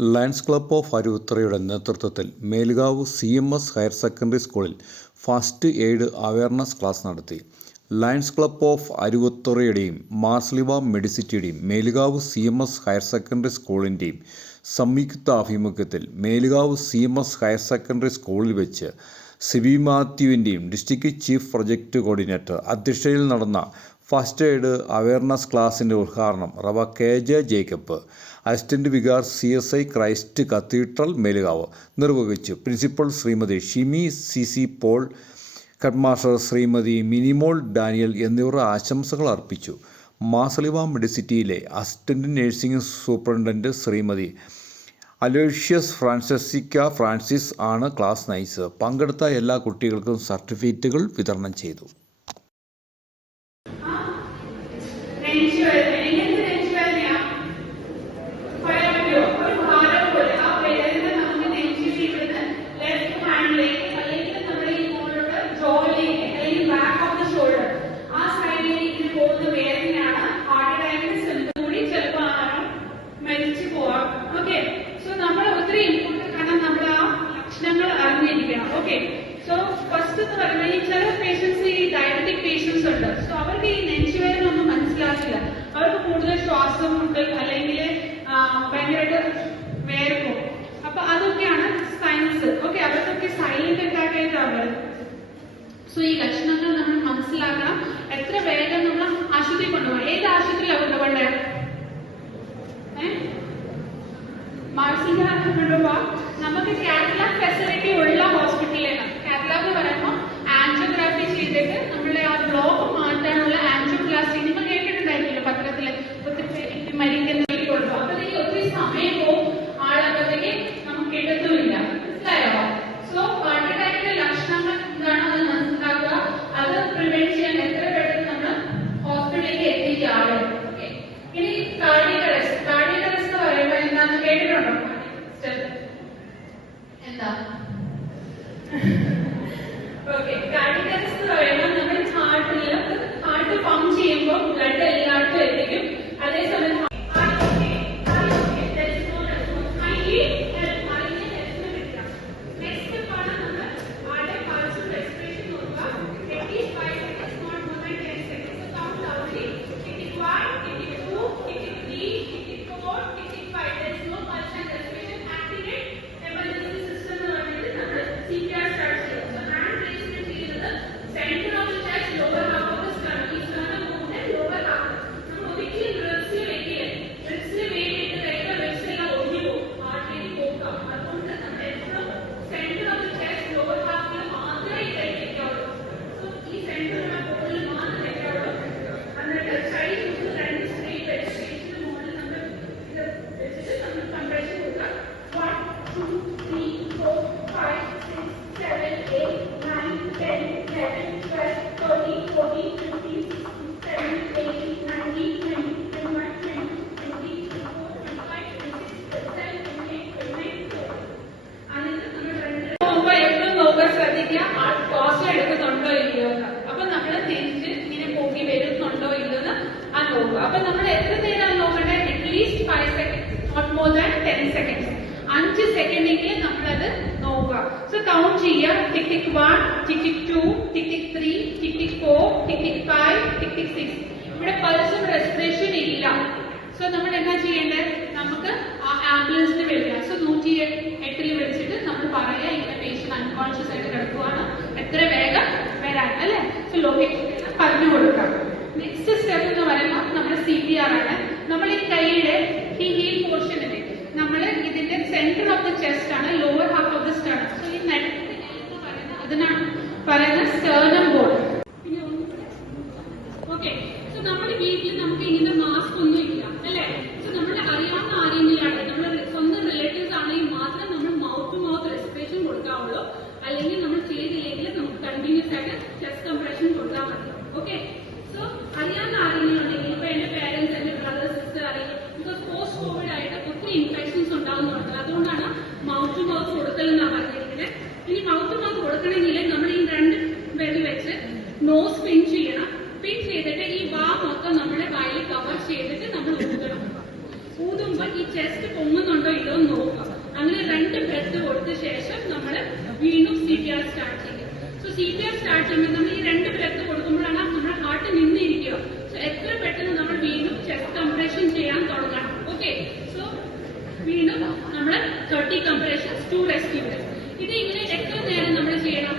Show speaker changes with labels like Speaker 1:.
Speaker 1: Lions club of അരുവിത്രയുടെ നേതൃത്വത്തിൽ Melukavu C M S higher secondary സ്കൂളിൽ ഫസ്റ്റ് എയ്ഡ് അവയർനെസ് ക്ലാസ് നടത്തി. Lions club of അരുവത്തുറയുടെയും Marsleeva മെഡിസിറ്റിയുടെയും Melukavu C M S higher secondary സ്കൂളിന്റെയും സംയുക്ത ആഭിമുഖ്യത്തിൽ Melukavu C M S higher secondary സ്കൂളിൽ വെച്ച് സിബി മാത്യുവിന്റെയും ഡിസ്ട്രിക്ട് ചീഫ് പ്രൊജക്ട് കോർഡിനേറ്റർ അധ്യക്ഷതയിൽ നടന്ന ഫസ്റ്റ് എയ്ഡ് അവയർനെസ് ക്ലാസിന്റെ ഉദ്ഘാടനം Rev K J Jacob assistant vicar C S I Christ cathedral Melukavu നിർവഹിച്ചു. Principal Shrimati Shimi C C Paul headmaster Shrimati Minimol Daniel എന്നിവർ ആശംസകൾ അർപ്പിച്ചു. Marsleeva മെഡിസിറ്റിയിലെ assistant nursing superintendent Shrimati Aloysius ഫ്രാൻസിസിക്ക Francis ആണ് ക്ലാസ് നയിച്ചത് പങ്കെടുത്ത എല്ലാ കുട്ടികൾക്കും സർട്ടിഫിക്കറ്റുകൾ വിതരണം ചെയ്തു.
Speaker 2: ചില പേഷ്യൻസ് ഈ ഡയബറ്റിക് പേഷ്യൻസ് ഉണ്ട്. സോ അവർക്ക് ഈ നെഞ്ചുവേദന ഒന്നും മനസ്സിലാക്കില്ല അവർക്ക് കൂടുതൽ ശ്വാസം മുട്ടൽ അല്ലെങ്കിൽ ഭയങ്കരമായിട്ട് വേർക്കും. അപ്പൊ അതൊക്കെയാണ് സയൻസ് ഓക്കെ അവർക്കൊക്കെ സൈലന്റ് അറ്റാക്ക് ആയിട്ടാണ്. വരുന്നത് സോ ഈ ലക്ഷണങ്ങൾ നമ്മൾ മനസ്സിലാക്കണം. എത്ര വേഗം നമ്മൾ ആശുപത്രി കൊണ്ടുപോകണം. ഏത് ആശുപത്രിയിലാണ് കൊണ്ടുപോകണ്ടേ? മാനസികമായിട്ട് കൊണ്ടുപോവാ. നമുക്ക് കാറ്റലാബ് ഹാർട്ട് പമ്പ് ചെയ്യുമ്പോൾ ബ്ലഡ് എല്ലായിടത്തും എത്തിക്കും. അതേസമയം നോക്കുക അപ്പൊ നമ്മൾ എത്ര നേരം നോക്കണ്ടേ at least five second not more than ten seconds അഞ്ച് സെക്കൻഡെങ്കിലും നമ്മളത് നോക്കുക. സോ കൗണ്ട് ചെയ്യുക. Tick tick one tick tick two tick tick three tick tick four tick tick five tick tick six ഇവിടെ പൾസും റെസ്പിറേഷൻ ഇല്ല. സോ നമ്മൾ എന്താ ചെയ്യേണ്ടത്? നമുക്ക് ആംബുലൻസിന് വിളിക്കാം സോ നൂറ്റി എട്ടിൽ വിളിച്ചിട്ട് നമ്മൾ പറയാ ഇങ്ങനെ പേഷ്യന്റ് അൺകോൺഷ്യസ് ആയിട്ട് കിടക്കുവാണ്. എത്ര വേഗം വരാൻ. അല്ലെ? സോ ലൊക്കേഷൻ പറഞ്ഞു കൊടുക്കാം. നെക്സ്റ്റ് സ്റ്റെപ്പ് എന്ന് പറയുമ്പോൾ നമ്മുടെ സി പി ആർ ആണ്. നമ്മൾ ഈ കൈയുടെ ഈ ഹീൽ പോർഷനിൽ നമ്മൾ ഇതിന്റെ സെന്റർ ഓഫ് ദ ചെസ്റ്റ് ആണ് ലോവർ ഹാഫ് ഓഫ് ദ സ്റ്റാണ് സോ ഈ നെറ്റ് അതിനാണ് പറയുന്ന സ്റ്റേർണം വീണ്ടും സി പി ആർ സ്റ്റാർട്ട് ചെയ്യും. So C P R start ചെയ്യുമ്പോൾ നമ്മൾ ഈ രണ്ട് ബ്രെത്ത് കൊടുക്കുമ്പോഴാണ് നമ്മുടെ ഹാർട്ട് നിന്നിരിക്കുക. സോ എത്ര പെട്ടെന്ന് നമ്മൾ വീണ്ടും ചെസ്റ്റ് കംപ്രഷൻ ചെയ്യാൻ തുടങ്ങണം. ഓക്കെ സോ വീണ്ടും നമ്മൾ തേർട്ടി കംപ്രഷൻസ് ടു റെസ്റ്റ് ഇത് ഇങ്ങനെ എത്ര നേരം നമ്മൾ ചെയ്യണം?